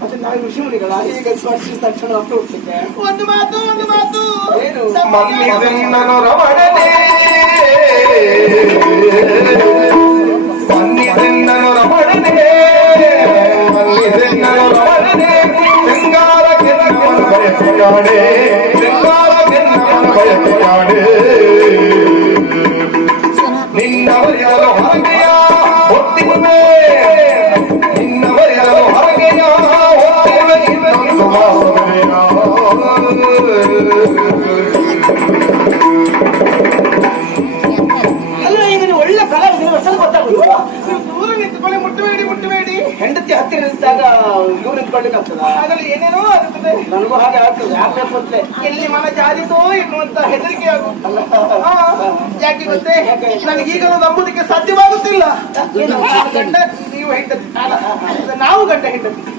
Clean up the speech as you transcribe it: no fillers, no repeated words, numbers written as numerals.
ಮತ್ತೆ ನಾವು ಋಷಿಮುನಿಗಳ ಈಗ ಸ್ಪರ್ಶಿಸಿದ ತಕ್ಷಣ ಹೋಗ್ತಿದ್ದೆ. ಒಂದು ಮಾತು ಏನು? ಮನ್ನಿದೆನ್ನನು ರಮಣನೇ ಮನ್ನಿದೆನ್ನನು ರಮಣನೇ ಮನ್ನಿದೆನ್ನನು ರಮಣನೇ ಬೆಂಗಾರಕ್ಕೆ ನಮ್ಮನ್ನು ಬಯಸಿಯಾಡೆ ಬೆಂಗಾರಕ್ಕೆ ನಮ್ಮನ್ನು ಬಯಸಿಯಾಡೆ ನಿನ್ನವರಿರಲು ಹೊರಗೆಯ ಹೊತ್ತಿರುವೆ ನಿನ್ನವರಿರಲು ಹೊರಗೆಯ ಹೊತ್ತಿರುವೆ ಇನ್ನೊಂದು ಮಾಸವೆಯ ಅಲ್ಲ ಈಗ ನೀವು ಒಳ್ಳೆ ಕಲಾವಿದರು ಸ್ವಲ್ಪ ಗೊತ್ತಾಗುದು. ದೂರ ನಿಂತುಕೊಳ್ಳಿ, ಮುಟ್ಟಬೇಡಿ. ಹೆಂಡತಿ ಹತ್ತಿರ ನಿಂತಾಗ ಇವ್ರು ನಿಂತ್ಕೊಳ್ಳಿಕ್ಕೆ ಆಗ್ತದ? ಹಾಗಲ್ಲ ಏನೇನೋ ಆಗುತ್ತದೆ. ನನಗೂ ಹಾಗೆ ಆಗ್ತದೆ. ಯಾಕೆ ಗೊತ್ತೇ ಎಲ್ಲಿ ಮನ ಜಾರಿತೋ ಎನ್ನುವಂತ ಹೆದರಿಕೆ ಆಗುತ್ತಲ್ಲ. ಯಾಕೆ ಗೊತ್ತೇ, ನನಗೀಗಲೂ ನಂಬುದಕ್ಕೆ ಸಾಧ್ಯವಾಗುತ್ತಿಲ್ಲ. ಗಂಡ ನೀವು ಹೆಂಡತಿ, ನಾವು ಗಂಡ ಹೆಂಡತಿ.